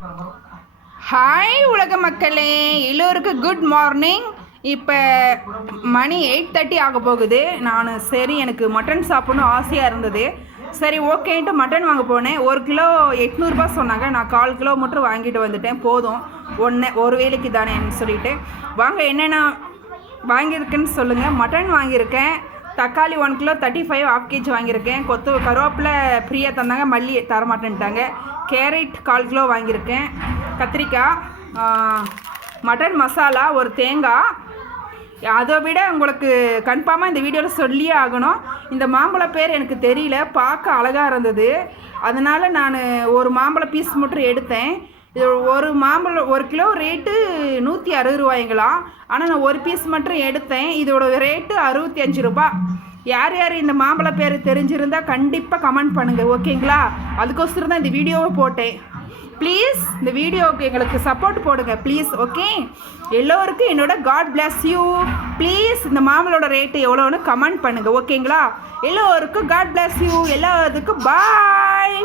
Hi உலக மக்களே, எல்லோருக்கும் குட் மார்னிங். இப்போ மணி 8:30 ஆக போகுது. நான் சரி எனக்கு மட்டன் சாப்பிட்ணும் ஆசையாக இருந்தது. சரி ஓகேன்ட்டு மட்டன் வாங்க போனேன். 1 கிலோ 800 ரூபாய் சொன்னாங்க. நான் 1/4 கிலோ மட்டும் வாங்கிட்டு வந்துட்டேன். போதும் ஒரு வேலைக்கு தானேன்னு சொல்லிட்டு வாங்க என்னென்ன வாங்கியிருக்கேன்னு சொல்லுங்கள். மட்டன் வாங்கியிருக்கேன், தக்காளி 1 கிலோ 35 1/2 kg வாங்கியிருக்கேன், கருவேப்பிலை ஃப்ரீயாக தந்தாங்க, மல்லி தரமாட்டேன்ட்டாங்க, கேரட் 1/4 கிலோ வாங்கியிருக்கேன், கத்திரிக்காய், மட்டன் மசாலா, ஒரு தேங்காய். அதை விட உங்களுக்கு கன்ஃபார்மாக இந்த வீடியோவில் சொல்லியே ஆகணும், இந்த மாம்பழ பேர் எனக்கு தெரியல, பார்க்க அழகாக இருந்தது, அதனால் நான் ஒரு மாம்பழ பீஸ் மட்டும் எடுத்தேன். இது ஒரு மாம்பழம் 1 கிலோ ரேட்டு 160 ரூபாய்ங்களாம். ஆனால் நான் ஒரு பீஸ் மட்டும் எடுத்தேன். இதோட ரேட்டு 65 ரூபாய். யார் யார் இந்த மாம்பழ பேர் தெரிஞ்சிருந்தால் கண்டிப்பாக கமெண்ட் பண்ணுங்கள், ஓகேங்களா? அதுக்கோசரம் தான் இந்த வீடியோவை போட்டேன். ப்ளீஸ் இந்த வீடியோவுக்கு எங்களுக்கு சப்போர்ட் போடுங்க ப்ளீஸ், ஓகே? எல்லோருக்கும் என்னோட காட் பிளஸ் யூ. ப்ளீஸ் இந்த மாம்பழோட ரேட்டு எவ்வளோன்னு கமெண்ட் பண்ணுங்கள், ஓகேங்களா? எல்லோருக்கும் காட் பிளஸ் யூ. எல்லாத்துக்கும் பாய்.